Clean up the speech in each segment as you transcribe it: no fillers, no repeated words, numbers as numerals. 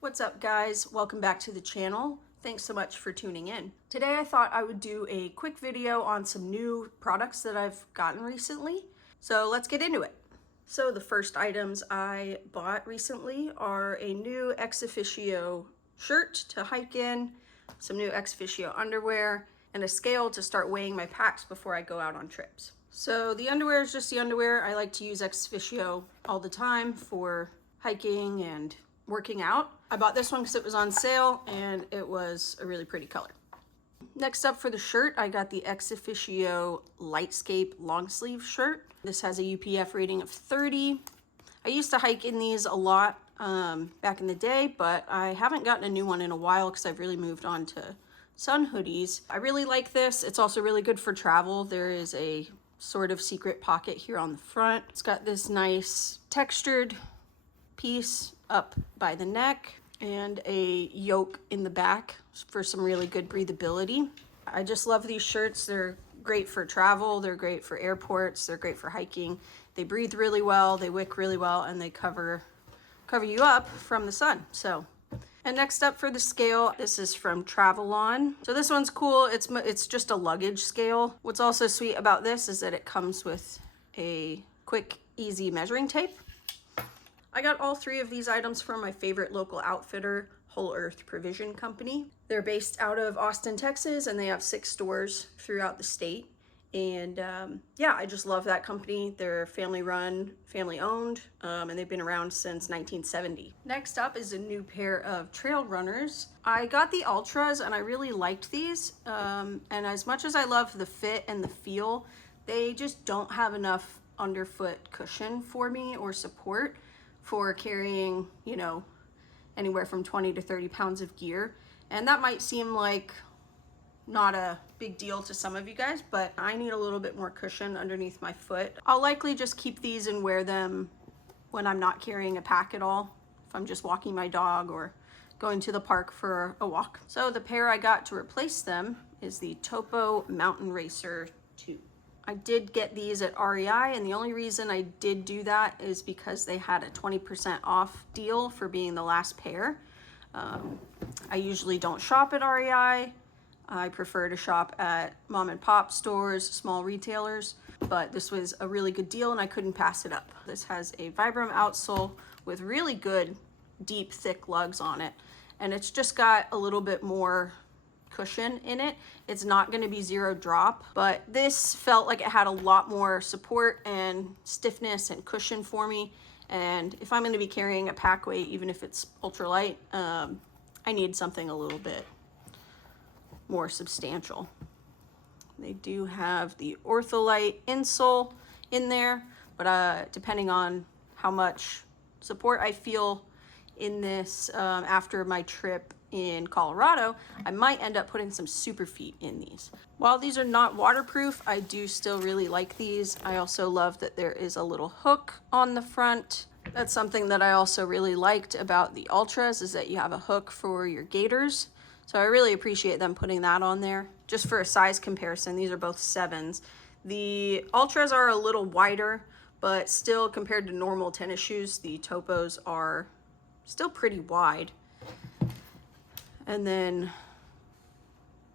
What's up, guys? Welcome back to the channel. Thanks so much for tuning in. Today I thought I would do a quick video on some new products that I've gotten recently. So let's get into it. So the first items I bought recently are a new Ex Officio shirt to hike in, some new Ex Officio underwear, and a scale to start weighing my packs before I go out on trips. So the underwear is just the underwear. I like to use Ex Officio all the time for hiking and working out. I bought this one because it was on sale and it was a really pretty color. Next up for the shirt, I got the Ex Officio Lightscape long sleeve shirt. This has a UPF rating of 30. I used to hike in these a lot back in the day, but I haven't gotten a new one in a while because I've really moved on to sun hoodies. I really like this. It's also really good for travel. There is a sort of secret pocket here on the front. It's got this nice textured piece up by the neck and a yoke in the back for some really good breathability. I just love these shirts. They're great for travel, they're great for airports, they're great for hiking. They breathe really well, they wick really well, and they cover you up from the sun. And next up for the scale, this is from Travelon. So this one's cool. It's just a luggage scale. What's also sweet about this is that it comes with a quick, easy measuring tape. I got all three of these items from my favorite local outfitter, Whole Earth Provision Company. They're based out of Austin, Texas, and they have 6 stores throughout the state. And yeah, I just love that company. They're family run, family owned, and they've been around since 1970. Next up is a new pair of trail runners. I got the Ultras and I really liked these. And as much as I love the fit and the feel, they just don't have enough underfoot cushion for me or support for carrying, you know, anywhere from 20 to 30 pounds of gear. And that might seem like not a big deal to some of you guys, but I need a little bit more cushion underneath my foot. I'll likely just keep these and wear them when I'm not carrying a pack at all, if I'm just walking my dog or going to the park for a walk. So the pair I got to replace them is the Topo Mountain Racer 2. I did get these at REI, and the only reason I did do that is because they had a 20% off deal for being the last pair. I usually don't shop at REI. I prefer to shop at mom and pop stores, small retailers, but this was a really good deal and I couldn't pass it up. This has a Vibram outsole with really good, deep, thick lugs on it, and it's just got a little bit more cushion in it. It's not going to be zero drop, but this felt like it had a lot more support and stiffness and cushion for me. And if I'm going to be carrying a pack weight, even if it's ultralight, I need something a little bit more substantial. They do have the Ortholite insole in there, but depending on how much support I feel in this after my trip in Colorado, I might end up putting some Superfeet in these. While these are not waterproof, I do still really like these. I also love that there is a little hook on the front. That's something that I also really liked about the Ultras, is that you have a hook for your gaiters. So I really appreciate them putting that on there. Just for a size comparison, these are both 7s. The Ultras are a little wider, but still compared to normal tennis shoes, the Topos are still pretty wide. And then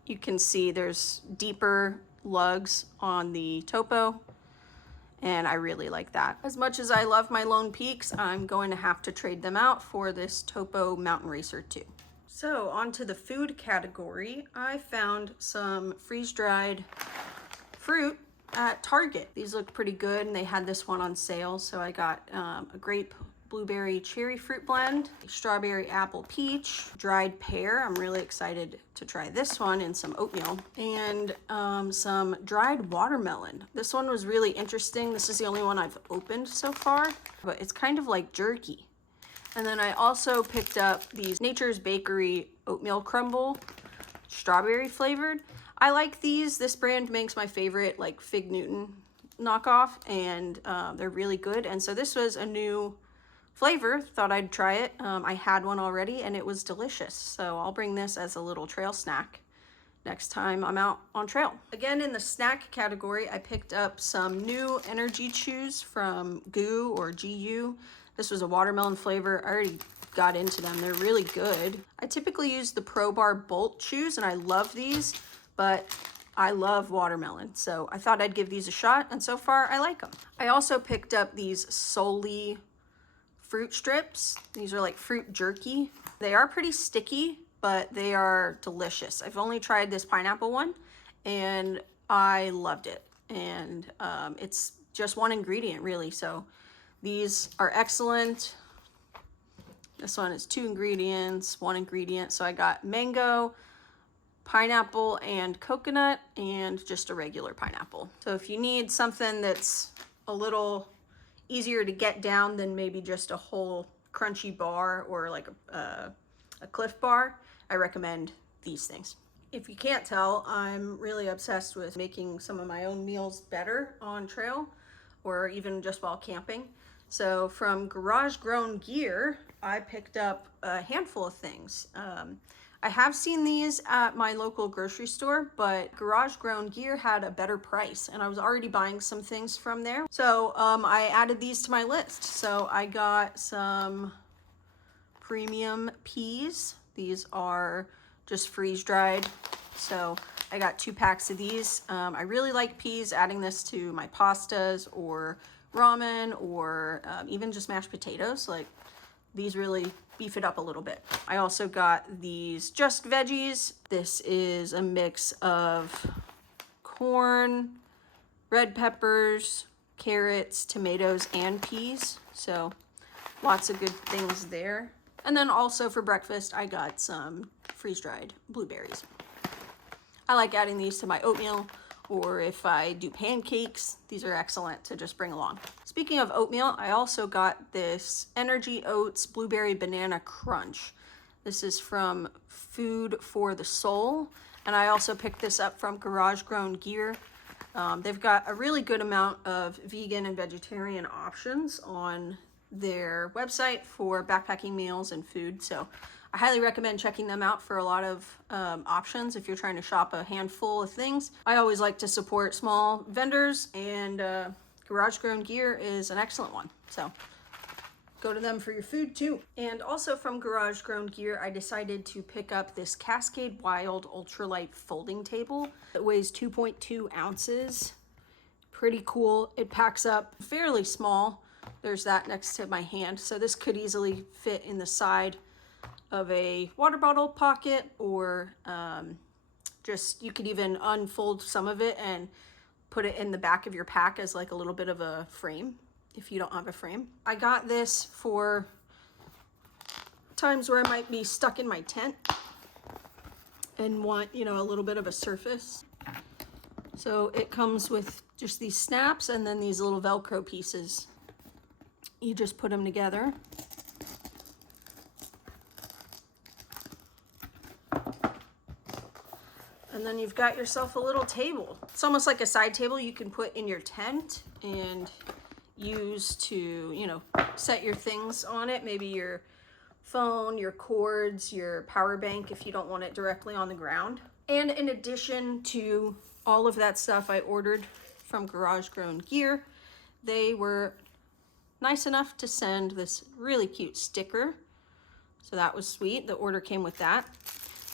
you can see there's deeper lugs on the Topo, and I really like that. As much as I love my Lone Peaks, I'm going to have to trade them out for this Topo Mountain Racer 2. So onto the food category, I found some freeze-dried fruit at Target. These looked pretty good, and they had this one on sale, so I got a grape blueberry cherry fruit blend, strawberry apple peach, dried pear. I'm really excited to try this one, and some oatmeal, and some dried watermelon. This one was really interesting. This is the only one I've opened so far, but it's kind of like jerky. And then I also picked up these Nature's Bakery oatmeal crumble, strawberry flavored. I like these. This brand makes my favorite like Fig Newton knockoff, and they're really good. And so this was a new flavor, thought I'd try it. I had one already and it was delicious. So I'll bring this as a little trail snack next time I'm out on trail. Again, in the snack category, I picked up some new energy chews from GU or GU. This was a watermelon flavor. I already got into them. They're really good. I typically use the Pro Bar Bolt chews, and I love these, but I love watermelon, so I thought I'd give these a shot, and so far I like them. I also picked up these Soli fruit strips. These are like fruit jerky. They are pretty sticky, but they are delicious. I've only tried this pineapple one, and I loved it. And it's just one ingredient, really, so these are excellent. This one is 2 ingredients, 1 ingredient. So I got mango, pineapple, and coconut, and just a regular pineapple. So if you need something that's a little easier to get down than maybe just a whole crunchy bar or like a Cliff Bar, I recommend these things. If you can't tell, I'm really obsessed with making some of my own meals better on trail or even just while camping. So from Garage Grown Gear, I picked up a handful of things. I have seen these at my local grocery store, but Garage Grown Gear had a better price, and I was already buying some things from there. So I added these to my list. So I got some premium peas. These are just freeze dried. So I got 2 packs of these. I really like peas, adding this to my pastas or ramen or even just mashed potatoes. Like, these really beef it up a little bit. I also got these Just Veggies. This is a mix of corn, red peppers, carrots, tomatoes, and peas. So lots of good things there. And then also for breakfast, I got some freeze-dried blueberries. I like adding these to my oatmeal, or if I do pancakes, these are excellent to just bring along. Speaking of oatmeal, I also got this Energy Oats Blueberry Banana Crunch. This is from Food for the Soul, and I also picked this up from Garage Grown Gear. They've got a really good amount of vegan and vegetarian options on their website for backpacking meals and food, so I highly recommend checking them out for a lot of options if you're trying to shop a handful of things. I always like to support small vendors, and Garage Grown Gear is an excellent one. So go to them for your food too. And also from Garage Grown Gear, I decided to pick up this Cascade Wild Ultralight folding table. It weighs 2.2 ounces. Pretty cool. It packs up fairly small. There's that next to my hand. So this could easily fit in the side of a water bottle pocket, or just, you could even unfold some of it and put it in the back of your pack as like a little bit of a frame if you don't have a frame. I got this for times where I might be stuck in my tent and want, you know, a little bit of a surface. So it comes with just these snaps and then these little Velcro pieces. You just put them together. And then you've got yourself a little table. It's almost like a side table you can put in your tent and use to, you know, set your things on it. Maybe your phone, your cords, your power bank if you don't want it directly on the ground. And in addition to all of that stuff I ordered from Garage Grown Gear, they were nice enough to send this really cute sticker. So that was sweet. The order came with that.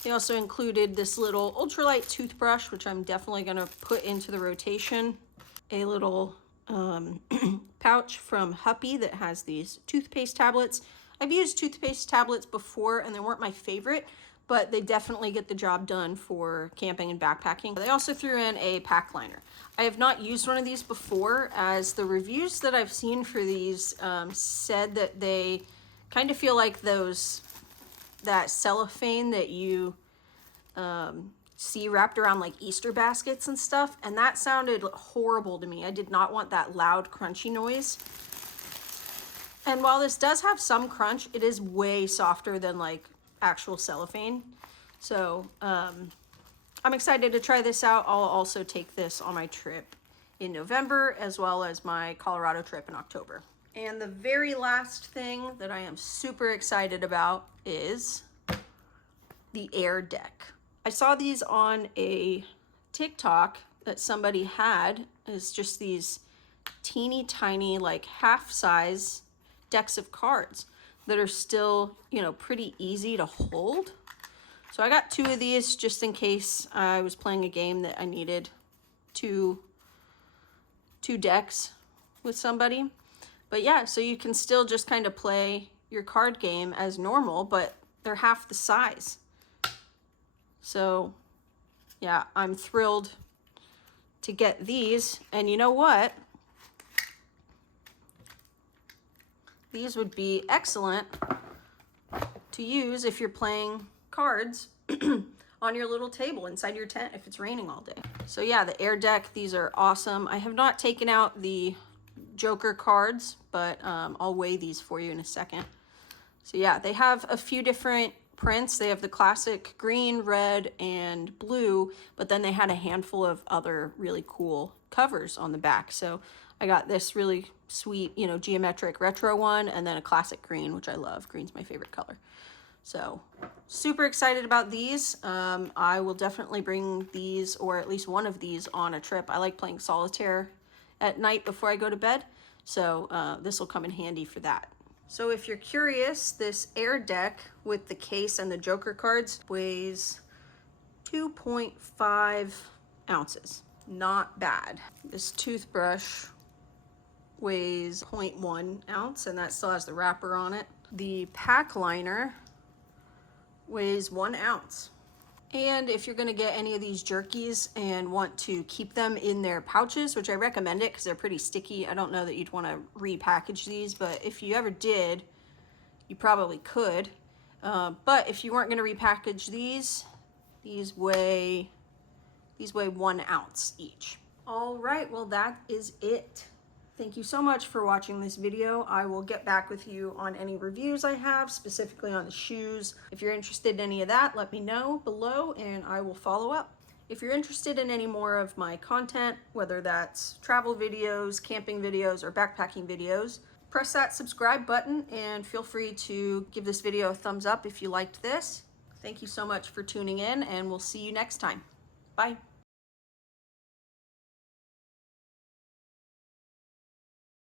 They also included this little ultralight toothbrush, which I'm definitely gonna put into the rotation. A little pouch from Huppy that has these toothpaste tablets. I've used toothpaste tablets before and they weren't my favorite, but they definitely get the job done for camping and backpacking. They also threw in a pack liner. I have not used one of these before, as the reviews that I've seen for these said that they kind of feel like that cellophane that you see wrapped around like Easter baskets and stuff, and that sounded horrible to me. I did not want that loud crunchy noise. And while this does have some crunch, it is way softer than like actual cellophane. So I'm excited to try this out. I'll also take this on my trip in November, as well as my Colorado trip in October. And the very last thing that I am super excited about is the Air Deck. I saw these on a TikTok that somebody had. It's just these teeny tiny, like half size decks of cards that are still, you know, pretty easy to hold. So I got 2 of these just in case I was playing a game that I needed two decks with somebody. But yeah, so you can still just kind of play your card game as normal, but they're half the size. So yeah, I'm thrilled to get these. And you know what? These would be excellent to use if you're playing cards on your little table inside your tent if it's raining all day. So yeah, the Air Deck, these are awesome. I have not taken out the Joker cards, but I'll weigh these for you in a second. So yeah, they have a few different prints. They have the classic green, red, and blue, but then they had a handful of other really cool covers on the back. So I got this really sweet, you know, geometric retro one, and then a classic green, which I love. Green's my favorite color. So super excited about these. I will definitely bring these, or at least one of these, on a trip. I like playing solitaire at night before I go to bed, so this will come in handy for that. So if you're curious, this Air Deck with the case and the Joker cards weighs 2.5 ounces. Not bad. This toothbrush weighs 0.1 ounce, and that still has the wrapper on it. The pack liner weighs 1 ounce. And if you're gonna get any of these jerkies and want to keep them in their pouches, which I recommend it because they're pretty sticky, I don't know that you'd want to repackage these, but if you ever did, you probably could. But if you weren't gonna repackage these weigh 1 ounce each. All right, well, that is it. Thank you so much for watching this video. I will get back with you on any reviews I have, specifically on the shoes. If you're interested in any of that, let me know below and I will follow up. If you're interested in any more of my content, whether that's travel videos, camping videos, or backpacking videos, press that subscribe button and feel free to give this video a thumbs up if you liked this. Thank you so much for tuning in, and we'll see you next time. Bye.